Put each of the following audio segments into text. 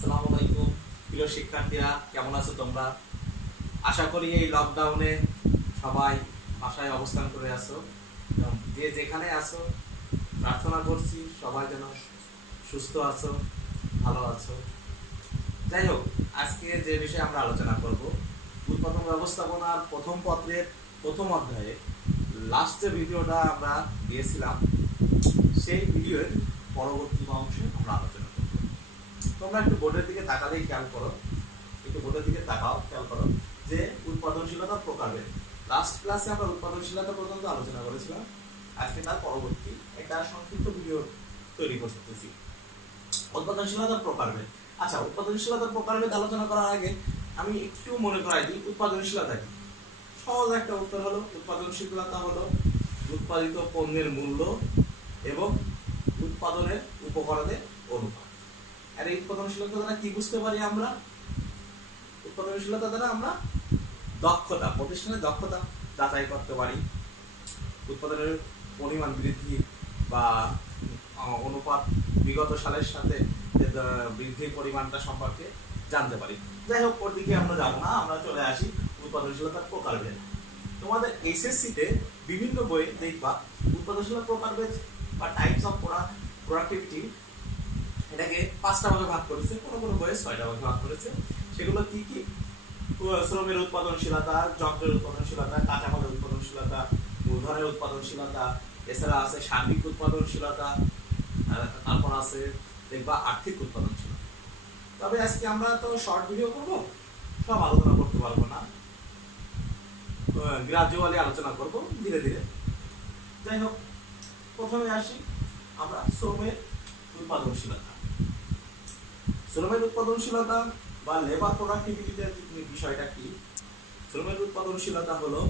আসসালামু আলাইকুম প্রিয় শিক্ষার্থীরা, কেমন আছো তোমরা? আশা করি এই লকডাউনে সবাই বাসায় অবস্থান করে আছো এবং যে যেখানে আছো প্রার্থনা করছি সবাই যেন সুস্থ আছো, ভালো আছো। যাই হোক, আজকে যে বিষয়ে আমরা আলোচনা করব, উৎপাদন ব্যবস্থাপনার প্রথম পত্রের প্রথম অধ্যায়ে লাস্ট যে ভিডিওটা আমরা দিয়েছিলাম সেই ভিডিওর পরবর্তী অংশে আমরা আলোচনা করব। তোমরা একটু বোর্ডের দিকে তাকালেই খেয়াল করো, একটু বোর্ডের দিকে তাকাও, খেয়াল করো যে উৎপাদনশীলতার প্রকারভেদ। লাস্ট ক্লাসে আমরা উৎপাদনশীলতা পর্যন্ত আলোচনা করেছিলাম, আজকে তার পরবর্তী একটা সংক্ষিপ্ত ভিডিও তৈরি করতেছি। উৎপাদনশীলতার প্রকারভেদ। আচ্ছা, উৎপাদনশীলতার প্রকারভেদ আলোচনা করার আগে আমি একটু মনে করাই দিই উৎপাদনশীলতা কি। সহজ একটা উত্তর হলো, উৎপাদনশীলতা হলো উৎপাদিত পণ্যের মূল্য এবং উৎপাদনের উপকরণের অনুপাত। আর এই উৎপাদনশীলতা দ্বারা কি বুঝতে পারি আমরা? উৎপাদনশীলতা দ্বারা আমরা দক্ষতা, প্রতিষ্ঠানের দক্ষতা যাচাই করতে পারি, উৎপাদনের পরিমাণ বৃদ্ধি বা অনুপাত বিগত সালের সাথে বৃদ্ধির পরিমাণটা সম্পর্কে জানতে পারি। যাই হোক, ওর দিকে আমরা যাবো না, আমরা চলে আসি উৎপাদনশীলতার প্রকারভেদ। তোমাদের এসএসসিতে বিভিন্ন বইয়ে দেখবা উৎপাদনশীলতার প্রকারভেদ বা টাইপস অফ প্রোডাক্টিভিটি এটাকে 5টা ভাগে ভাগ করেছে, কোনো কোনো বইয়ে 6টা ভাগে ভাগ করেছে। সেগুলো কি কি? শ্রমের উৎপাদনশীলতা, যন্ত্রের উৎপাদনশীলতা, কাঁচামালের উৎপাদনশীলতা, মূলধনের উৎপাদনশীলতা, এছাড়া আছে সার্বিক উৎপাদনশীলতা, তারপর আছে দেখবা আর্থিক উৎপাদনশীলতা। তবে আজকে আমরা তো শর্ট ভিডিও করব, সব আলোচনা করতে পারবো না, গ্রাজুয়ালি আলোচনা করব ধীরে ধীরে। যাই হোক, প্রথমে আসি আমরা শ্রমের উৎপাদনশীলতা। শ্রমের উৎপাদনশীলতা বা লেবার প্রোডাক্টিভিটির বিষয়টা কি? শ্রমের উৎপাদনশীলতা হলো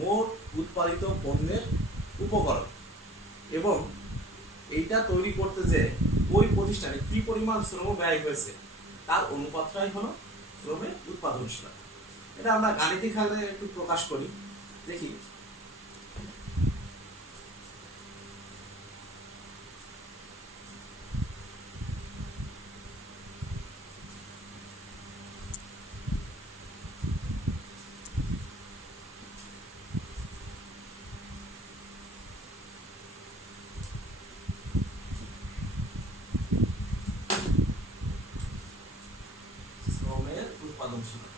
মোট উৎপাদিত পণ্যের উপকরণ এবং এইটা তৈরি করতে যে ওই প্রতিষ্ঠানে কি পরিমাণ শ্রম ব্যয় হয়েছে তার অনুপাতটাই হলো শ্রমের উৎপাদনশীলতা। এটা আমরা গাণিতিক হারে একটু প্রকাশ করি, দেখি। শ্রমের উৎপাদনশীলতা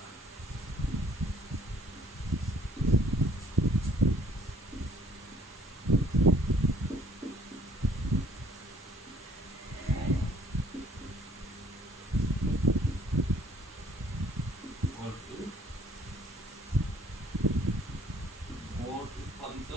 মোট উৎপাদিত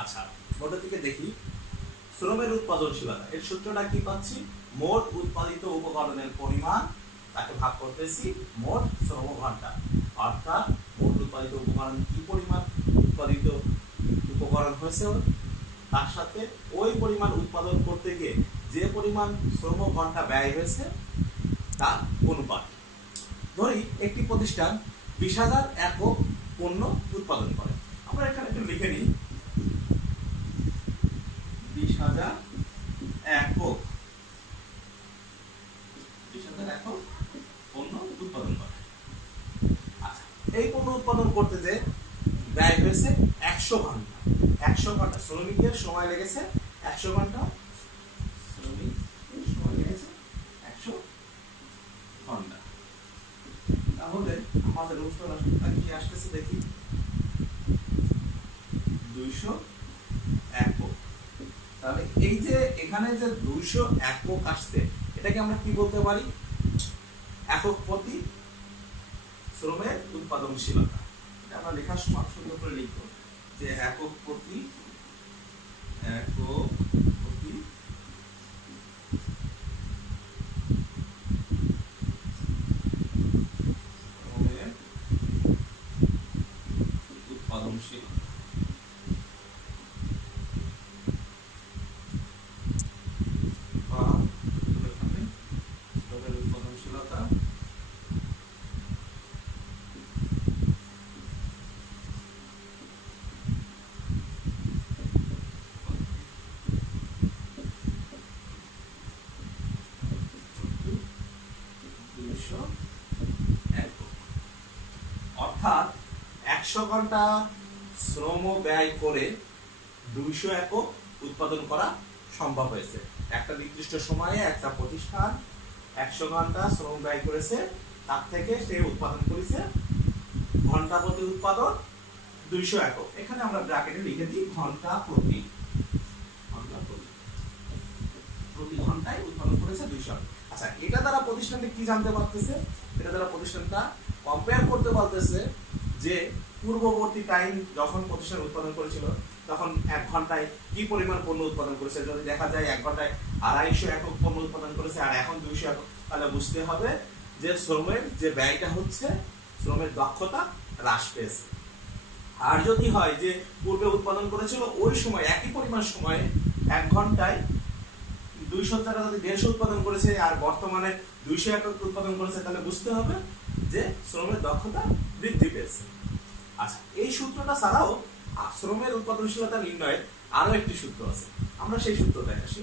আচ্ছা, বোর্ডের দিকে দেখি। শ্রমের উৎপাদনশীলতা এর সূত্রটা কি পাচ্ছি? মোট উৎপাদিত উপকরণের পরিমাণ তাকে ভাগ করতেছি মোট শ্রম ঘন্টা, অর্থাৎ মোট উৎপাদিত উপকরণ কি পরিমাণ উৎপাদিত উপকরণ হয়েছে তার সাথে ওই পরিমাণ উৎপাদন করতে গিয়ে যে পরিমাণ শ্রম ঘন্টা ব্যয় হয়েছে তার অনুপাত। ধরি একটি প্রতিষ্ঠান 20,000 একক পণ্য উৎপাদন করে। আমরা এখানে একটু লিখে নিই, 20,000 একক, 20,000 একক পণ্য উৎপাদন করে। আচ্ছা, এই পণ্য উৎপাদন করতে যে ব্যয় হয়েছে 100 ঘন্টা। 100 ঘন্টা শ্রমিকের সময় লেগেছে 100 ঘন্টা, শ্রমিকের সময় লেগেছে 100 ঘন্টা। তাহলে আমাদের উত্তর কি আসতেছে দেখি, 200 একক। তাহলে এই যে এখানে যে 200 একক আসছে, এটাকে আমরা কি বলতে পারি? একক প্রতি শ্রমের উৎপাদনশীলতা। এটা আমরা লেখার সময় সুন্দর করে লিখবো যে একক প্রতি শ্রমের উৎপাদনশীলতা। অর্থাৎ 100 ঘন্টা শ্রম ব্যয় করে 200 একক উৎপাদন করা সম্ভব হয়েছে। একটা নির্দিষ্ট সময়ে একটা প্রতিষ্ঠান 100 ঘন্টা শ্রম ব্যয় করেছে, তার থেকে সে উৎপাদন করেছে ঘন্টা প্রতি উৎপাদন 200 একক। এখানে আমরা ব্র্যাকেটে লিখে দিই ঘন্টা প্রতি ঘন্টায় উৎপাদন করেছে 200। আচ্ছা, এটা দ্বারা প্রতিষ্ঠানটি কি জানতে পারতেছে? এটা দ্বারা প্রতিষ্ঠানটা কম্পেয়ার করতে পারতেছে যে পূর্ববর্তী টাইম যখন প্রতিষ্ঠান উৎপাদন করেছিল তখন 1 ঘন্টায় কি পরিমাণ পণ্য উৎপাদন করেছে। যদি দেখা যায় 1 ঘন্টায় 250 একক পণ্য উৎপাদন করেছে আর এখন 200 একক, তাহলে বুঝতে হবে যে শ্রমের যে ব্যয়টা হচ্ছে, শ্রমের দক্ষতা হ্রাস পেয়েছে। আর যদি হয় যে পূর্বে উৎপাদন করেছিল ওই সময় একই পরিমাণ সময়ে 1 ঘন্টায় 200 টাকা যদি 150 উৎপাদন করেছে আর বর্তমানে 200 একক উৎপাদন করেছে, তাহলে বুঝতে হবে যে শ্রমের দক্ষতা বৃদ্ধি পেয়েছে। আচ্ছা, এই সূত্রটা ছাড়াও শ্রমের উৎপাদনশীলতা নির্ণয়ের আরো একটি সূত্র আছে, আমরা সেই সূত্রটায় আসি।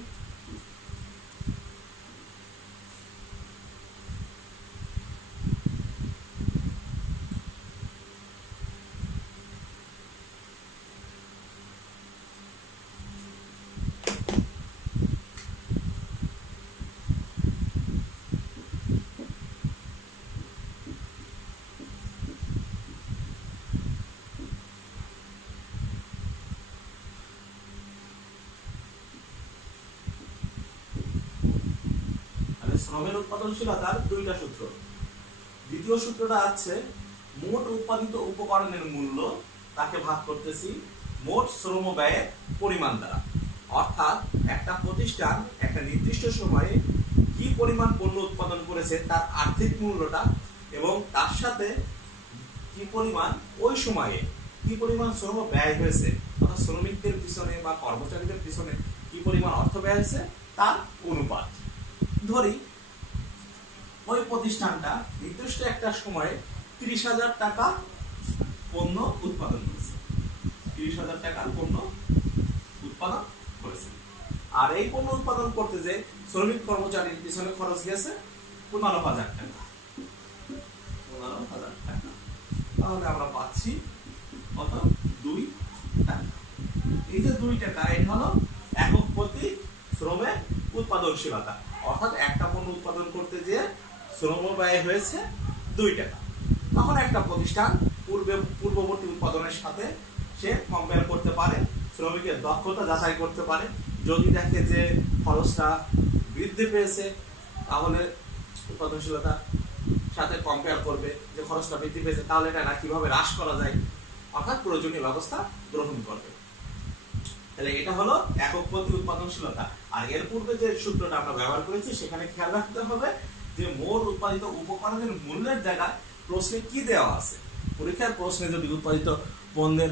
শ্রমের উৎপাদনশীলতার দুইটা সূত্র। দ্বিতীয় সূত্রটা আছে মোট উৎপাদিত উপকরণের মূল্য তাকে ভাগ করতেছি মোট শ্রম ব্যয়ের পরিমাণ দ্বারা। অর্থাৎ একটা প্রতিষ্ঠান একটা নির্দিষ্ট সময়ে কি পরিমাণ পণ্য উৎপাদন করেছে তার আর্থিক মূল্যটা এবং তার সাথে কি পরিমাণ ওই সময়ে কি পরিমাণ শ্রম ব্যয় হয়েছে, অর্থাৎ শ্রমিকদের পিছনে বা কর্মচারীদের পিছনে কি পরিমাণ অর্থ ব্যয় হয়েছে তার অনুপাত। ধরি ওই প্রতিষ্ঠানটা নির্দিষ্ট একটা সময়ে 30,000 টাকা পণ্য উৎপাদন করেছে, 30,000 টাকার পণ্য উৎপাদন করেছে। আর এই পণ্য উৎপাদন করতে যে শ্রমিক কর্মচারীর পিছনে খরচ গেছে 15,000 টাকা, 15,000 টাকা। তাহলে আমরা পাচ্ছি কত? 2 টাকা। এই যে 2 টাকা, এটা হলো একক প্রতি শ্রমের উৎপাদনশীলতা। অর্থাৎ একটা পণ্য উৎপাদন করতে যে শ্রম ব্যয় হয়েছে 2 টাকা। তখন একটা প্রতিষ্ঠান পূর্ববর্তী উৎপাদনের সাথে সে কম্পেয়ার করতে পারে, শ্রমিকের দক্ষতা যাচাই করতে পারে। যদি দেখে যে খরচটা বৃদ্ধি পেয়েছে, তাহলে উৎপাদনশীলতা সাথে কম্পেয়ার করবে যে খরচটা বৃদ্ধি পেয়েছে, তাহলে এটা কিভাবে হ্রাস করা যায়, অর্থাৎ প্রয়োজনীয় ব্যবস্থা গ্রহণ করবে। তাহলে এটা হলো একক প্রতি উৎপাদনশীলতা। আর এর পূর্বে যে সূত্রটা আমরা ব্যবহার করেছি সেখানে খেয়াল রাখতে হবে যে মোট উৎপাদিত উপকরণের মূল্যের জায়গায় প্রশ্নে কি দেওয়া আছে। পরীক্ষার প্রশ্নে যদি উৎপাদিত পণ্যের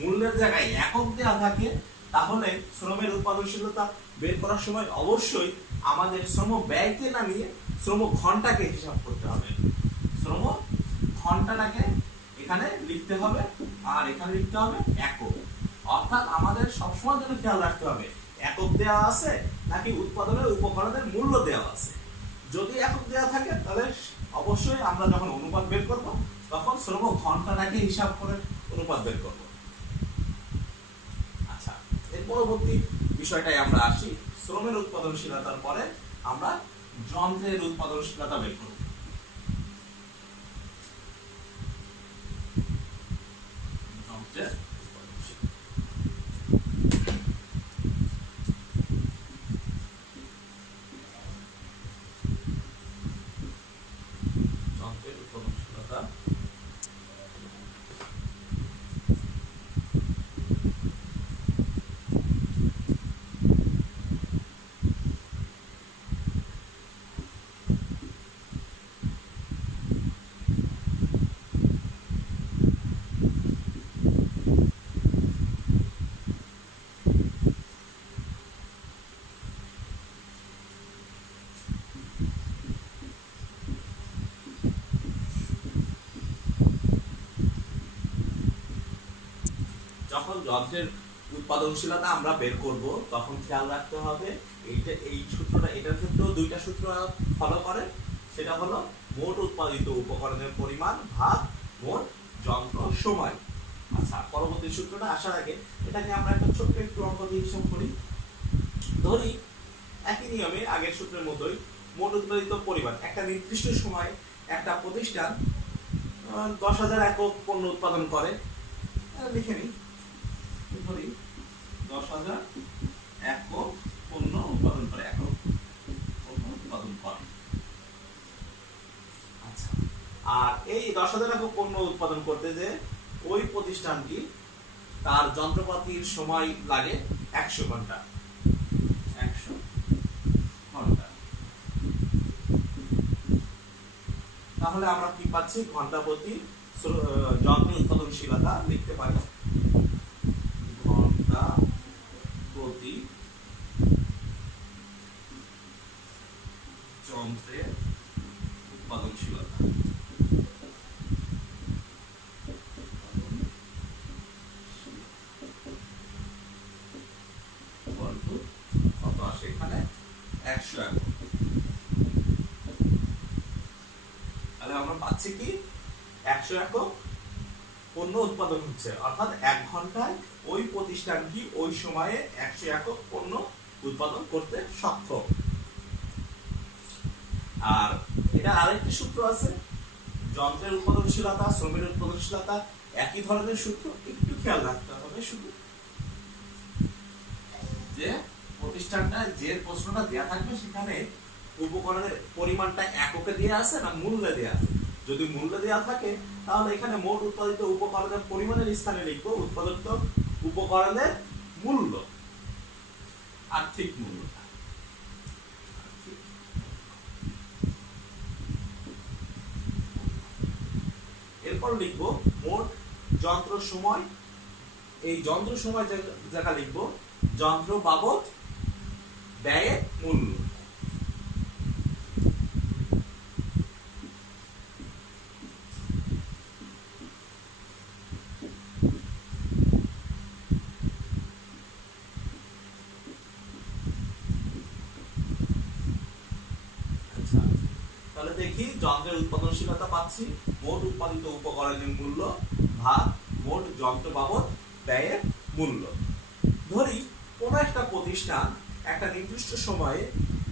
মূল্যের জায়গায় একক দেওয়া থাকে, তাহলে শ্রমের উৎপাদনশীলতা বের করার সময় অবশ্যই আমাদের শ্রম ব্যয়কে না নিয়ে শ্রম ঘন্টাকে হিসাব করতে হবে। শ্রম ঘন্টাটাকে এখানে লিখতে হবে আর এখানে লিখতে হবে একক। অর্থাৎ আমাদের সবসময় যেন খেয়াল রাখতে হবে একক দেওয়া আছে নাকি উৎপাদনের উপকরণের মূল্য দেওয়া আছে। যদি একক দেওয়া থাকে তাহলে অবশ্যই আমরা যখন অনুপাত বের করব তখন শ্রম ঘন্টাটাকে হিসাব করে অনুপাত বের করব। আচ্ছা, এর পরবর্তী বিষয়টাই আমরা আসি। শ্রমের উৎপাদনশীলতার পরে আমরা যন্ত্রের উৎপাদনশীলতা বের করব। যন্ত্রের যখন যন্ত্রের উৎপাদনশীলতা আমরা বের করব তখন খেয়াল রাখতে হবে এই সূত্রটা, এটার ক্ষেত্রেও দুইটা সূত্র ফলো করে। সেটা হলো মোট উৎপাদিত উপকরণের পরিমাণ ভাগ মোট যন্ত্র সময়। আচ্ছা, পরবর্তী সূত্রটা আসার আগে এটাকে আমরা একটা ছোট্ট একটু অঙ্ক দিয়ে হিসাব করি। ধরি একই নিয়মে আগের সূত্রের মতোই মোট উৎপাদিত পরিমাণ, একটা নির্দিষ্ট সময় একটা প্রতিষ্ঠান 10,000 একক পণ্য উৎপাদন করে। লিখে নিই, ধরি 10,000 একক পণ্য উৎপাদন করে, একক পণ্য উৎপাদন করে। আচ্ছা, আর এই 10,000 একক পণ্য উৎপাদন করতে যে ওই প্রতিষ্ঠানটি তার যন্ত্রপাতির সময় লাগে 100 ঘন্টা। 100 ঘন্টা। তাহলে আমরা কি পাচ্ছি? ঘন্টা প্রতি যন্ত্র উৎপাদনশীলতা লিখতে পারি ঘন্টা প্রতি যন্ত্রের উৎপাদনশীলতা। কত আসে এখানে? 100 একক। তাহলে আমরা পাচ্ছি কি 100 একক পণ্য উৎপাদন হচ্ছে, অর্থাৎ 1 ঘন্টায় ওই প্রতিষ্ঠানটি ওই সময়ে 100 একক পণ্য উৎপাদন করতে সক্ষম। আর এটা আরেকটি সূত্র আছে, যন্ত্রের উৎপাদনশীলতা শ্রমের উৎপাদনশীলতা একই ধরনের সূত্র, একটু খেয়াল রাখতে হবে শুধু যে প্রতিষ্ঠানটা যে প্রশ্নটা দেয়া থাকবে সেখানে উপকরণের পরিমাণটা এককে দেয়া আছে না মূল্যে দেয়া আছে। যদি মূল্য দেয়া থাকে তাহলে এখানে মোট উৎপাদিত উপকরণের পরিমাণের স্থানে লিখব উৎপাদিত উপকরণের মূল্য, আর্থিক মূল্যটা। এরপর লিখব মোট যন্ত্র সময়, এই যন্ত্র সময় জায়গা লিখব যন্ত্র বাবদ ব্যয়ের মূল্য। তাহলে দেখি যন্ত্রের উৎপাদনশীলতা পাচ্ছি মোট উৎপাদিত উপকরণের মূল্য ভাগ মোট যন্ত্র বাবদ ব্যয়ের মূল্য। ধরি কোন একটা প্রতিষ্ঠান একটা নির্দিষ্ট সময়ে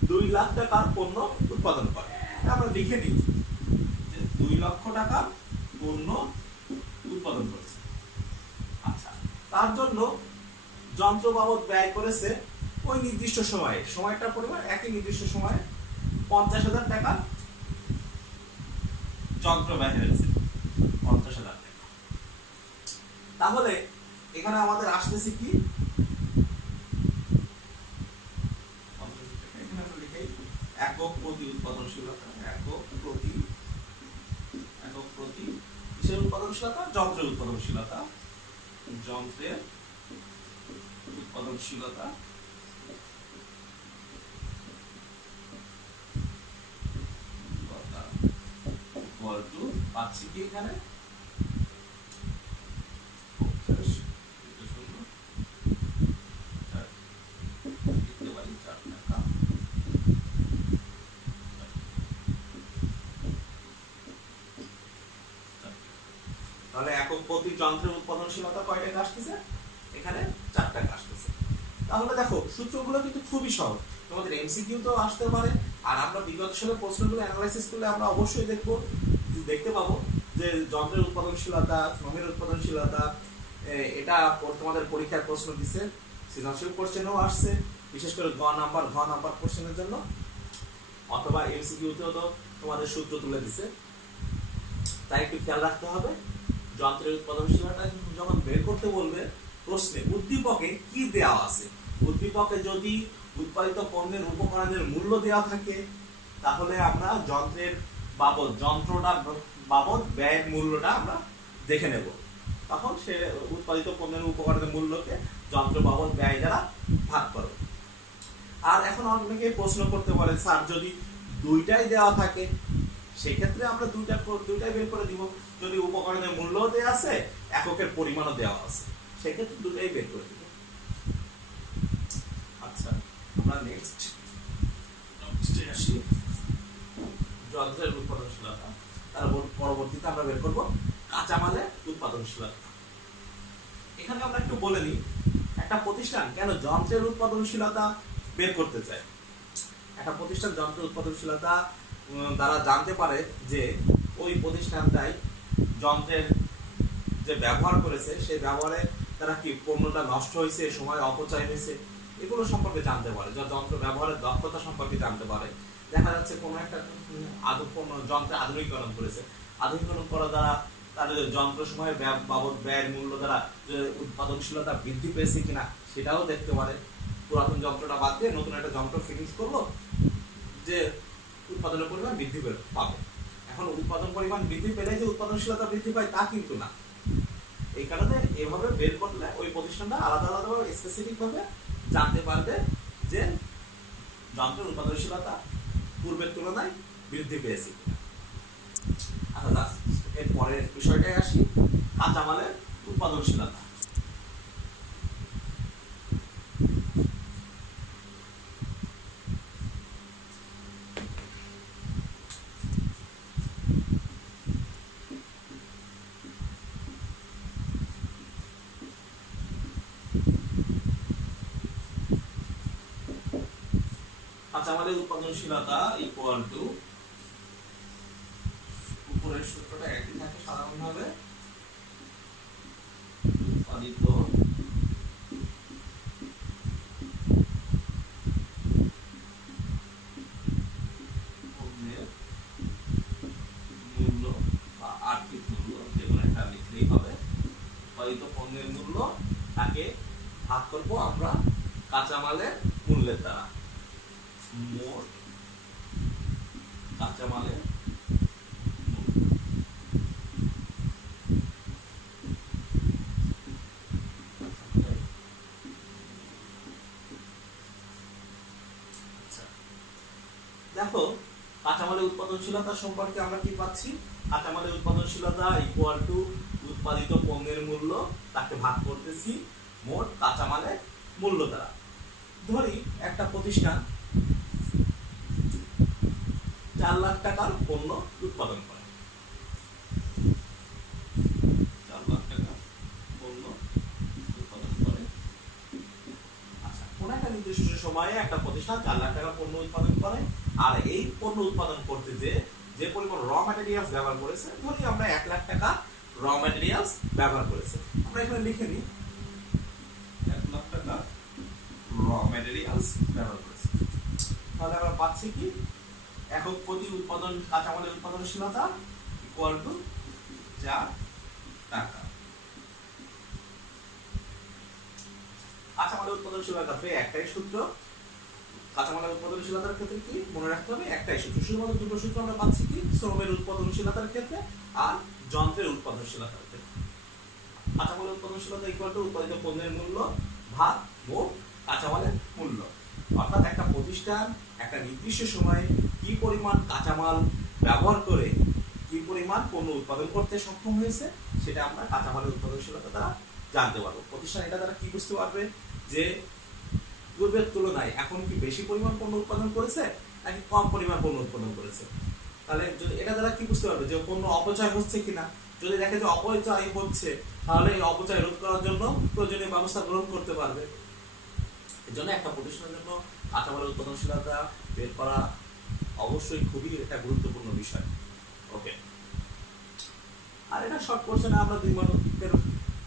2 লাখ টাকার পণ্য উৎপাদন করে। আমরা লিখে নিই যে 2 লক্ষ টাকার পণ্য উৎপাদন করেছে। আচ্ছা, তার জন্য যন্ত্র বাবদ ব্যয় করেছে ওই নির্দিষ্ট সময়ে, সময়টার পরিমাণ একই নির্দিষ্ট সময়ে 50,000 টাকা যন্ত্র ব্যয় হয়েছে, 50,000 টাকা। তাহলে এখানে আমাদের আসতেছে কি একক প্রতি উৎপাদনশীলতা, একক প্রতি কিসের উৎপাদনশীলতা? যন্ত্রের উৎপাদনশীলতা, যন্ত্রের উৎপাদনশীলতা পাচ্ছি কি এখানে তাহলে একক প্রতি যন্ত্রের উৎপাদনশীলতা কয় টাকা আসতেছে? এখানে 4 টাকা আসতেছে। তাহলে দেখো সূত্রগুলো কিন্তু খুবই সহজ, তোমাদের এমসিকিউ তো আসতে পারে। আর আমরা বিগত সালের প্রশ্নগুলো অ্যানালাইসিস করলে আমরা অবশ্যই দেখতে পাবো যে যন্ত্রের উৎপাদনশীলতা শ্রমের উৎপাদনশীলতা এটা তোমাদের পরীক্ষার প্রশ্ন দিচ্ছে, সৃজনশীল কোশ্চেনও আসছে, বিশেষ করে ঘ নাম্বার কোশ্চেনের জন্য, অথবা এমসিকিউতেও তো তোমাদের সূত্র তুলে দিছে। তাই একটু খেয়াল রাখতে হবে যন্ত্রের উৎপাদনশীলতা যখন বের করতে বলবে প্রশ্নে উদ্দীপকে কি দেওয়া আছে। উদ্দীপকে যদি উৎপাদিত পণ্যের উপকরণের মূল্য দেওয়া থাকে তাহলে আমরা যন্ত্রের বাবদ বাবদ ব্যয়ের মূল্যটা আমরা দেখে নেব। তখন সে উৎপাদিত পণ্যের উপকরণের মূল্যকে যন্ত্র বাবদ ব্যয় দ্বারা ভাগ করো। আর এখন অনেকে প্রশ্ন করতে পারে স্যার যদি দুইটাই দেওয়া থাকে সেক্ষেত্রে আমরা দুইটাই বের করে দিব। যদি উপকরণের মূল্য দেওয়া আছে এককের পরিমাণও দেওয়া আছে সেক্ষেত্রে দুটোই বের করে দিব। আচ্ছা, আমরা নেক্সট আসি যন্ত্রের উৎপাদনশীলতা, তারপর পরবর্তীতে আমরা বের করব কাঁচামালের উৎপাদনশীলতা। এখানে আমরা একটু বলে নিই, একটা প্রতিষ্ঠান কেন যন্ত্রের উৎপাদনশীলতা বের করতে চায়। একটা প্রতিষ্ঠান যন্ত্রের উৎপাদনশীলতা দ্বারা জানতে পারে যে ওই প্রতিষ্ঠানটাই যন্ত্রের যে ব্যবহার করেছে সেই ব্যবহারে তারা কি পণ্যটা নষ্ট হয়েছে, সময় অপচয় হয়েছে, এগুলো সম্পর্কে জানতে পারে। যন্ত্র ব্যবহারের দক্ষতা সম্পর্কে জানতে পারে। দেখা যাচ্ছে কোনো একটা পণ্য যন্ত্রে আধুনিকরণ করেছে, আধুনিকরণ করা দ্বারা তার যন্ত্র সময়ের বাবদ ব্যয়ের মূল্য দ্বারা যে উৎপাদনশীলতা বৃদ্ধি পেয়েছে কিনা সেটাও দেখতে পারে। পুরাতন যন্ত্রটা বাদ দিয়ে নতুন একটা যন্ত্র ফিটিংস করলো, যে উৎপাদনের পরিমাণ বৃদ্ধি পাবে। এখন উৎপাদন পরিমাণ বৃদ্ধি পেলে যে উৎপাদনশীলতা বৃদ্ধি পায় তা কিন্তু না। এই কারণে এভাবে বের করলে ওই প্রতিষ্ঠানটা আলাদা আলাদাভাবে স্পেসিফিক ভাবে জানতে পারবে যে যন্ত্রের উৎপাদনশীলতা পূর্বের তুলনায় বৃদ্ধি পেয়েছে কিনা। আচ্ছা, এর পরের বিষয়টায় আসি, কাঁচামালের উৎপাদনশীলতা। কাঁচামালের উৎপাদনশীলতা ইকুয়াল টু, উপরের সূত্রটা একই থাকে সাধারণভাবে, উৎপাদিত পণ্যের মূল্য বা আর্থিক মূল্য, যেগুলো একটা লিখলেই হবে। উৎপাদিত পণ্যের মূল্য তাকে ভাগ করবো আমরা কাঁচামালের মূল্যের দ্বারা। মোট কাঁচামালের দেখো, কাঁচামালের উৎপাদনশীলতা সম্পর্কে আমরা কি পাচ্ছি? কাঁচামালের উৎপাদনশীলতা ইকুয়াল টু উৎপাদিত পণ্যের মূল্য তাকে ভাগ করতেছি মোট কাঁচামালের মূল্য দ্বারা। ধরি একটা প্রতিষ্ঠান 4 লাখ টাকার পণ্য উৎপাদন করে, 4 লাখ টাকা পণ্য উৎপাদন করে। আচ্ছা, কোন একটা নির্দিষ্ট সময়ে একটা প্রতিষ্ঠান 4 লাখ টাকা পণ্য উৎপাদন করে, আর এই পণ্য উৎপাদন করতে যে পরিমাণ র ম্যাটেরিয়ালস ব্যবহার করেছে, ধরি আমরা 1 লাখ টাকা র ম্যাটেরিয়ালস ব্যবহার করেছে। আমরা এখানে লিখে নিই 1 লাখ টাকা র ম্যাটেরিয়ালস ব্যবহার করেছে। তাহলে আমরা পাচ্ছি কি, একক প্রতি উৎপাদন কাঁচামালের উৎপাদনশীলতা ইকুয়াল টু 4 টাকা। কাঁচামালের উৎপাদনশীলতার ক্ষেত্রে একটাই সূত্র, কাঁচামালের উৎপাদনশীলতার ক্ষেত্রে কি মনে রাখতে হবে, একটাই সূত্র। শুধুমাত্র দুটো সূত্র আমরা পাচ্ছি কি, শ্রমের উৎপাদনশীলতার ক্ষেত্রে আর যন্ত্রের উৎপাদনশীলতার ক্ষেত্রে। কাঁচামালের উৎপাদনশীলতা ইকুয়াল টু উৎপাদিত পণ্যের মূল্য ভাগ মোট কাঁচামালের মূল্য। অর্থাৎ একটা প্রতিষ্ঠান একটা নির্দিষ্ট সময়ে কি পরিমাণ কাঁচামাল ব্যবহার করে কি পরিমাণ পণ্য উৎপাদন করতে সক্ষম হয়েছে সেটা আমরা কাঁচামালের উৎপাদনশীলতা দ্বারা জানতে পারবো। প্রতিষ্ঠান এটা দ্বারা কি বুঝতে পারবে যে পূর্বের তুলনায় এখন কি বেশি পরিমাণ পণ্য উৎপাদন করেছে নাকি কম পরিমাণ পণ্য উৎপাদন করেছে। তাহলে যদি এটা দ্বারা কি বুঝতে পারবে যে পণ্য অপচয় হচ্ছে কিনা। যদি দেখে যে অপচয় হচ্ছে, তাহলে এই অপচয় রোধ করার জন্য প্রয়োজনীয় ব্যবস্থা গ্রহণ করতে পারবে। এর জন্য একটা প্রতিষ্ঠানের জন্য কাঁচামালের উৎপাদনশীলতা বের করা অবশ্যই খুবই একটা গুরুত্বপূর্ণ বিষয়। ওকে, আর এটা শর্ট কোশ্চেনে আমরা 2 মার্কের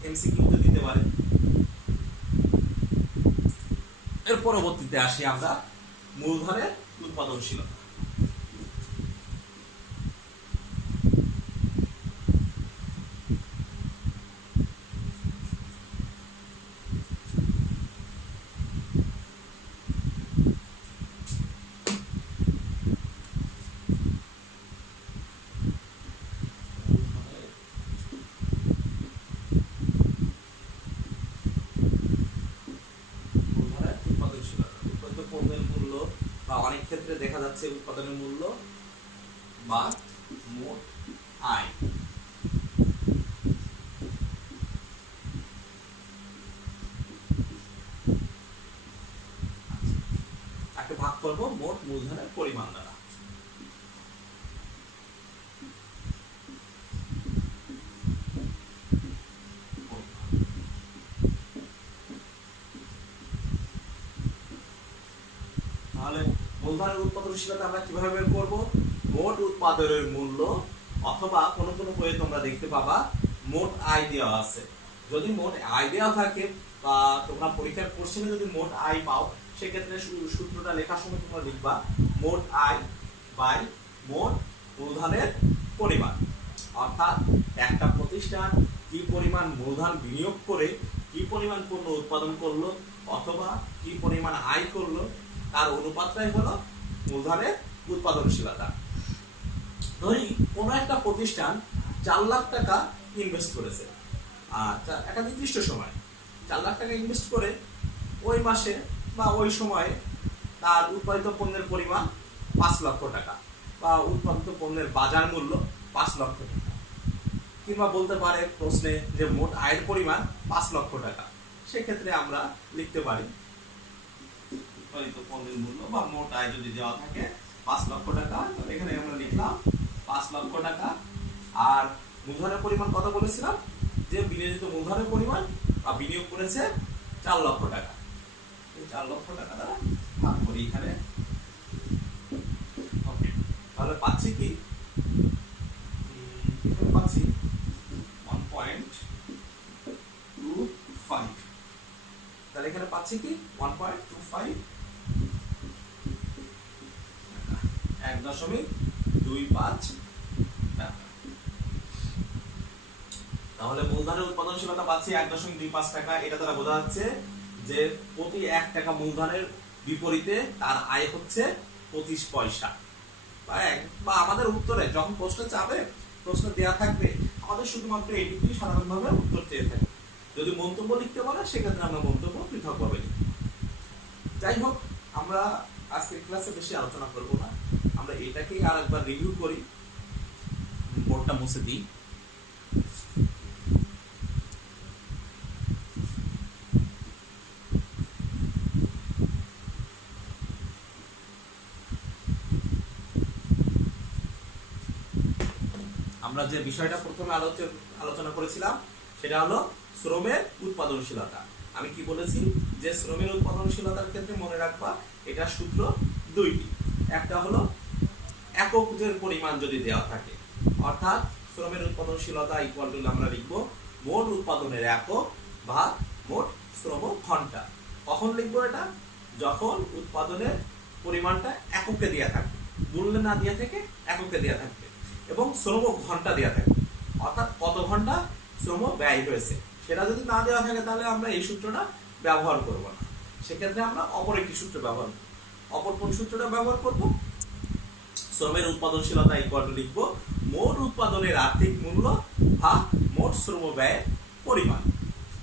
এমসিকিউতে দিতে পারি। এর পরবর্তীতে আসি আমরা মূলধনের উৎপাদনশীলতা। অনেক ক্ষেত্রে দেখা যাচ্ছে উৎপাদনের মূল্য বা মোট আয়। ভাগ করব মোট মূলধনের পরিমাণ দ্বারা। তাহলে মূলধনের উৎপাদনশীলতা আমরা কিভাবে বের করব? মোট উৎপাদনের মূল্য অথবা কোন কোন বইয়ে তোমরা দেখতে পাবা মোট আয় দেওয়া আছে। যদি মোট আয় দেওয়া থাকে বা তোমরা পরীক্ষার কোশ্চেনে যদি মোট আয় পাও, সেক্ষেত্রে সূত্রটা লেখার সময় তোমরা লিখবা মোট আয় বাই মোট মূলধনের পরিমাণ। অর্থাৎ একটা প্রতিষ্ঠান কি পরিমাণ মূলধন বিনিয়োগ করে কি পরিমাণ পণ্য উৎপাদন করলো অথবা কি পরিমাণ আয় করলো, তার অনুপাতটাই হলো মূলধনের উৎপাদনশীলতা। ধরি কোন একটা প্রতিষ্ঠান 4 লাখ টাকা ইনভেস্ট করেছে, আর একটা নির্দিষ্ট সময় 4 লাখ টাকা ইনভেস্ট করে ওই মাসে বা ওই সময়ে তার উৎপাদিত পণ্যের পরিমাণ 5 লক্ষ টাকা বা উৎপাদিত পণ্যের বাজার মূল্য 5 লক্ষ টাকা, কিংবা বলতে পারে প্রশ্নে যে মোট আয়ের পরিমাণ 5 লক্ষ টাকা। সেক্ষেত্রে আমরা লিখতে পারি উৎপাদিত পণ্যের মূল্য বা মোট আয় যদি দেওয়া থাকে 5 লক্ষ টাকা, তাহলে এখানে আমরা লিখলাম 5 লক্ষ টাকা। আর মূলধনের পরিমাণ কত বলেছিলাম? যে বিনিয়োজিত মূলধনের পরিমাণ বা বিনিয়োগ করেছে 4 লক্ষ টাকা। এই 4 লক্ষ টাকা দ্বারা ভাগ করি এখানে। ওকে, তাহলে পাচ্ছি কি? এখানে পাচ্ছি 1.25। তাহলে এখানে পাচ্ছি কি 1.25, 1.25 টাকা। তাহলে মূলধনের উৎপাদনশীলতা পাচ্ছি 1.25 টাকা। এটা দ্বারা বোঝা যাচ্ছে যে প্রতি 1 টাকা মূলধনের বিপরীতে তার আয় হচ্ছে 25 পয়সা। বা আমাদের উত্তরে যখন প্রশ্ন চাবে, প্রশ্ন দেওয়া থাকবে, আমাদের শুধুমাত্র এইটুকুই সাধারণভাবে উত্তর চেয়ে থাকে। যদি মন্তব্য লিখতে বলে, সেক্ষেত্রে আমরা মন্তব্য পৃথকভাবে লিখি। যাই হোক, আমরা আজকের ক্লাসে বেশি আলোচনা করব না, আমরা এটাকেই আর একবার রিভিউ করি। বোর্ডটা মুছে দিই। আমরা যে বিষয়টা প্রথমে আলোচনা করেছিলাম সেটা হলো শ্রমের উৎপাদনশীলতা। আমি কি বলেছি? যে শ্রমের উৎপাদনশীলতার ক্ষেত্রে মনে রাখবা এটা সূত্র দুইটি। একটা হলো এককের পরিমাণ যদি দেওয়া থাকে, অর্থাৎ শ্রমের উৎপাদনশীলতা ইকুয়াল টু আমরা লিখবো মোট উৎপাদনের একক ভাগ মোট শ্রম ঘন্টা। কখন লিখবো এটা? যখন উৎপাদনের পরিমাণটা এককে দেওয়া থাকবে, মূল্যে না দেওয়া থেকে এককে দেওয়া থাকবে, এবং শ্রম ঘন্টা দেওয়া থাকবে, অর্থাৎ কত ঘন্টা শ্রম ব্যয় হয়েছে। সেটা যদি না দেওয়া থাকে তাহলে আমরা এই সূত্রটা ব্যবহার করব না। সেক্ষেত্রে আমরা অপর একটি সূত্র ব্যবহার করব। অপর কোন সূত্রটা ব্যবহার করব? শ্রমের উৎপাদনশীলতা ইকুয়াল টু লিখবো মোট উৎপাদনের আর্থিক মূল্য ভাগ মোট শ্রম ব্যয়ের পরিমাণ।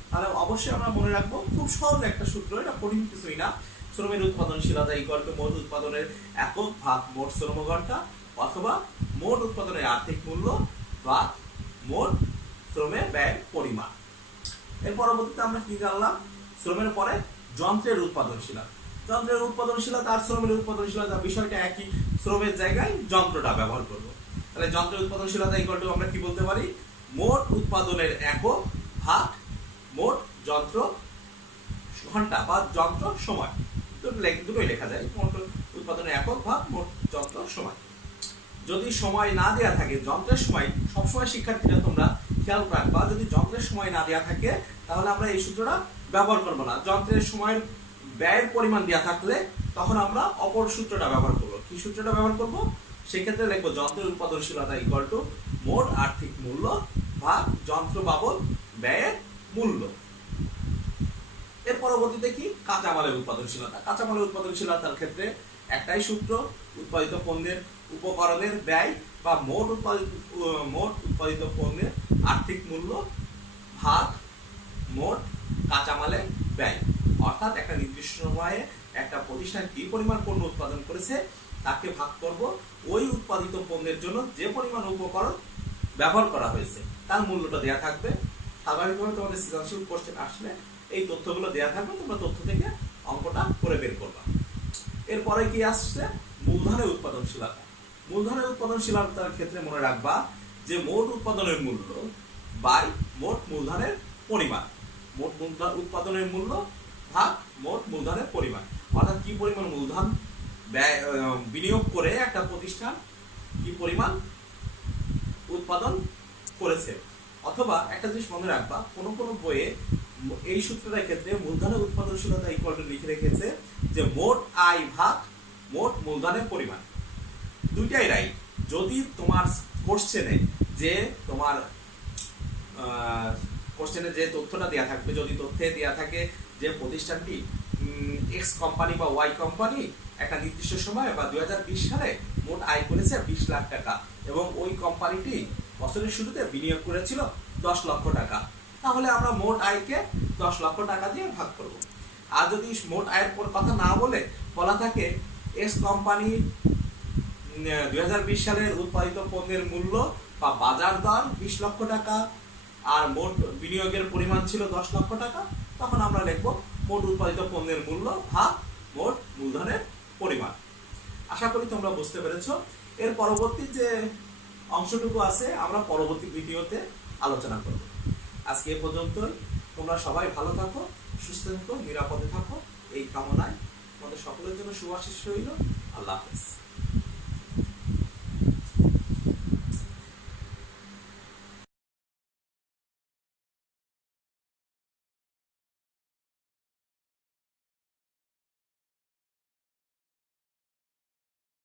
তাহলে অবশ্যই আমরা মনে রাখবো, খুব সহজ একটা সূত্র, এটা কঠিন কিছুই না। শ্রমের উৎপাদনশীলতা ইকুয়াল টু মোট উৎপাদনের একক ভাগ মোট শ্রম ঘন্টা, অথবা মোট উৎপাদনের আর্থিক মূল্য বা মোট শ্রমে ব্যয়ের পরিমাণ। এর পরবর্তীতে আমরা কি জানলাম? শ্রমের পরে যন্ত্রের উৎপাদনশীলতা। যন্ত্রের উৎপাদনশীলতা আর শ্রমের উৎপাদনশীলতা বিষয়টা একই, শ্রমের জায়গায় যন্ত্রটা ব্যবহার করব। তাহলে যন্ত্রের উৎপাদনশীলতা ইকুয়াল টু আমরা কি বলতে পারি? মোট উৎপাদনের একক ভাগ মোট যন্ত্র ঘন্টা বা যন্ত্র সময়। দুটোই লেখা যায়, মোট উৎপাদনের একক ভাগ মোট যন্ত্র সময়। যদি সময় না দেয়া থাকে, যন্ত্রের সময় সবসময় শিক্ষার্থীরা তোমরা খেয়াল রাখবা, যদি যন্ত্রের সময় না দেয়া থাকে তাহলে আমরা এই সূত্রটা ব্যবহার করব না। যন্ত্রের সময়ের ব্যয়ের পরিমাণ দেয়া থাকলে তখন আমরা অপর সূত্রটা ব্যবহার করব। কি সূত্রটা ব্যবহার করব? সেক্ষেত্রে লিখবো যন্ত্রের উৎপাদনশীলতা ইকুয়াল টু মোট আর্থিক মূল্য ভাগ যন্ত্র বাবদ ব্যয়ের মূল্য। এর পরবর্তীতে কি? কাঁচামালের উৎপাদনশীলতা। কাঁচামালের উৎপাদনশীলতার ক্ষেত্রে একটাই সূত্র, উৎপাদিত পণ্যের উপকরণের ব্যয় বা মোট উৎপাদিত পণ্যের আর্থিক মূল্য ভাগ মোট কাঁচামালের ব্যয়। অর্থাৎ একটা নির্দিষ্ট সময়ে একটা প্রতিষ্ঠান কি পরিমাণ পণ্য উৎপাদন করেছে তাকে ভাগ করব ওই উৎপাদিত পণ্যের জন্য যে পরিমাণ উপকরণ ব্যবহার করা হয়েছে তার মূল্যটা দেওয়া থাকবে। স্বাভাবিকভাবে তোমাদের সৃজনশীল কোশ্চেন আসলে এই তথ্যগুলো দেওয়া থাকবে, তোমরা তথ্য থেকে অঙ্কটা করে বের করবা। এরপরে কি আসছে? মূলধনের উৎপাদনশীলতা। মূলধনের উৎপাদনশীলতার ক্ষেত্রে মনে রাখবা যে মোট উৎপাদনের মূল্য বাই মোট মূলধনের পরিমাণ। মোট উৎপাদনের মূল্য ভাগ মোট মূলধনের পরিমাণ। অর্থাৎ কি পরিমাণ মূলধন বিনিয়োগ করে একটা প্রতিষ্ঠান কি পরিমাণ উৎপাদন করেছে। অথবা একটা জিনিস মনে রাখবা, কোনো কোনো বইয়ে এই সূত্রটার ক্ষেত্রে মূলধনের উৎপাদনশীলতা ইকুয়াল টু লিখে রেখেছে যে মোট আয় ভাগ মোট মূলধনের পরিমাণ। দুইটাই রাইট। যদি তোমার কোশ্চেনে যে তোমার কোশ্চেনে যে তথ্যটা দেওয়া থাকবে, যদি তথ্যে দেওয়া থাকে যে প্রতিষ্ঠানটি এক্স কোম্পানি বা ওয়াই কোম্পানি একটা নির্দিষ্ট সময় বা 2020 সালে মোট আয় করেছে 20 লাখ টাকা এবং ওই কোম্পানিটি বছরের শুরুতে বিনিয়োগ করেছিল 10 লক্ষ টাকা, তাহলে আমরা মোট আয়কে 10 লক্ষ টাকা দিয়ে ভাগ করব। আর যদি মোট আয়ের কথা না বলে বলা থাকে এক্স কোম্পানির 2020 সালের উৎপাদিত পণ্যের মূল্য বা বাজার দর 20 লক্ষ টাকা আর মোট বিনিয়োগের পরিমাণ ছিল 10 লক্ষ টাকা, তখন আমরা লিখব মোট উৎপাদিত পণ্যের মূল্য ভাগ মোট মূলধনের পরিমাণ। আশা করি তোমরা বুঝতে পেরেছো। এর পরবর্তী যে অংশটুকু আছে আমরা পরবর্তী ভিডিওতে আলোচনা করব। আজকে এ পর্যন্তই। তোমরা সবাই ভালো থাকো, সুস্থ থাকো, নিরাপদে থাকো, এই কামনায় তোমাদের সকলের জন্য শুভ আশীষ রইল। আল্লাহ হাফেজ।